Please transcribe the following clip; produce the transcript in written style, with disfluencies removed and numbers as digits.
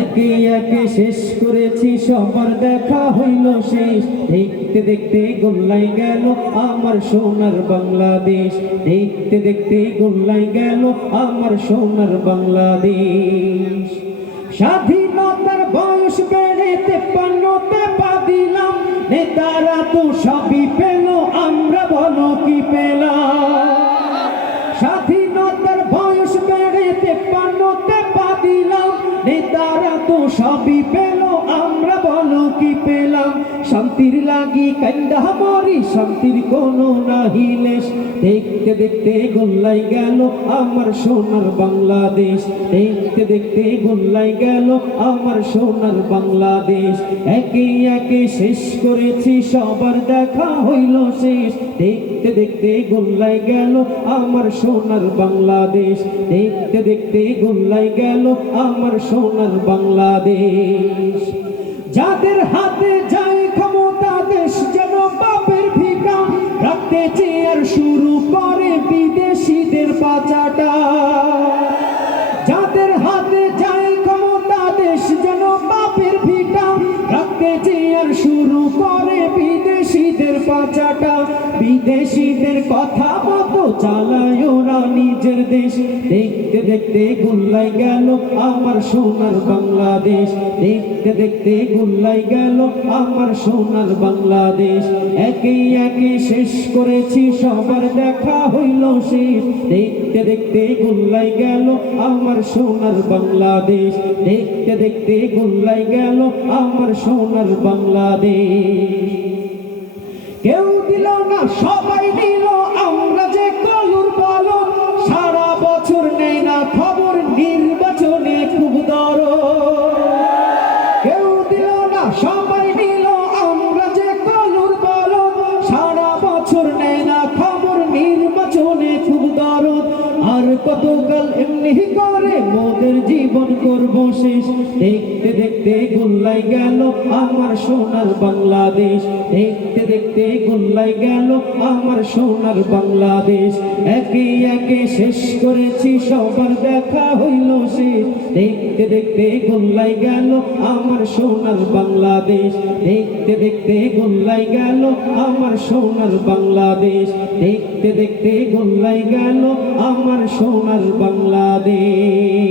একে একে শেষ করেছি সবার দেখা হইল শেষ। দেখতে দেখতে গোল্লাই গেল আমার সোনার বাংলাদেশ। দেখতে দেখতে গোল্লাই গেল আমার সোনার বাংলাদেশ। স্বাধীনতার বয়স বেড়ে 53তে পা দিলাম, নেতারা তো সবই পেল, আমরা বলো কি পেলাম। স্বাধীনতার বয়স বেড়ে 53তে পা দিলাম, নেতারা তো সবই পেল, আমরা বলো কি পেলাম। শান্তির লাগি কান্দা মরি, শান্তির কোনো নাহি লেশ। দেখতে দেখতে গোল্লাই গেল আমার সোনার বাংলাদেশ। দেখতে দেখতে গোল্লাই গেল আমার সোনার বাংলাদেশ। একে একে শেষ করেছি সবার দেখা হইল শেষ। দেখতে দেখতে গোল্লাই গেল আমার সোনার বাংলাদেশ। দেখতে দেখতে গোল্লাই গেল আমার সোনার বাংলাদেশ। যাদের হাতে যায় ক্ষমতা দেশ যেন বাপের ভিটা, রাখতে চেয়ার শুরু করে বিদেশিদের পাচাটা। যাদের হাতে যায় ক্ষমতা দেশ যেন বাপের ভিটা, রাখতে চেয়ার শুরু করে বিদেশিদের পাচাটা। বিদেশিদের কথা মতো চালায় ওরা নিজের দেশ। দেখতে দেখতে গোল্লাই গেল আমার সোনার বাংলাদেশ। দেখতে দেখতে গোল্লাই গেল আমার সোনার বাংলাদেশ। একে একে শেষ করেছি সবার দেখা হইল শেষ। দেখতে দেখতে গোল্লাই গেল আমার সোনার বাংলাদেশ। দেখতে দেখতে গোল্লাই গেল আমার সোনার বাংলাদেশ। কেউ দিল না সবাই নিল, আমরা যে কলুর বলো, সারা বছর নেই না খবর, নির্বাচনে খুব দরদ। কেউ দিল না সবাই নিল, আমরা যে কলুর বলো, সারা বছর নেই না খবর, নির্বাচনে খুব দরদ। আর কতকাল এমনি করে মোদের জীবন করব শেষ। দেখতে দেখতে গোল্লাই গেল আমার সোনার বাংলাদেশ। দেখতে দেখতে গোল্লাই গেল আমার সোনার বাংলাদেশ। একে একে শেষ করেছি সবার দেখা হইল শেষ। দেখতে দেখতে গোল্লাই গেল আমার সোনার বাংলাদেশ। দেখতে দেখতে গোল্লাই গেল আমার সোনার বাংলাদেশ। দেখতে দেখতে গোল্লাই গেল আমার সোনার বাংলাদেশ।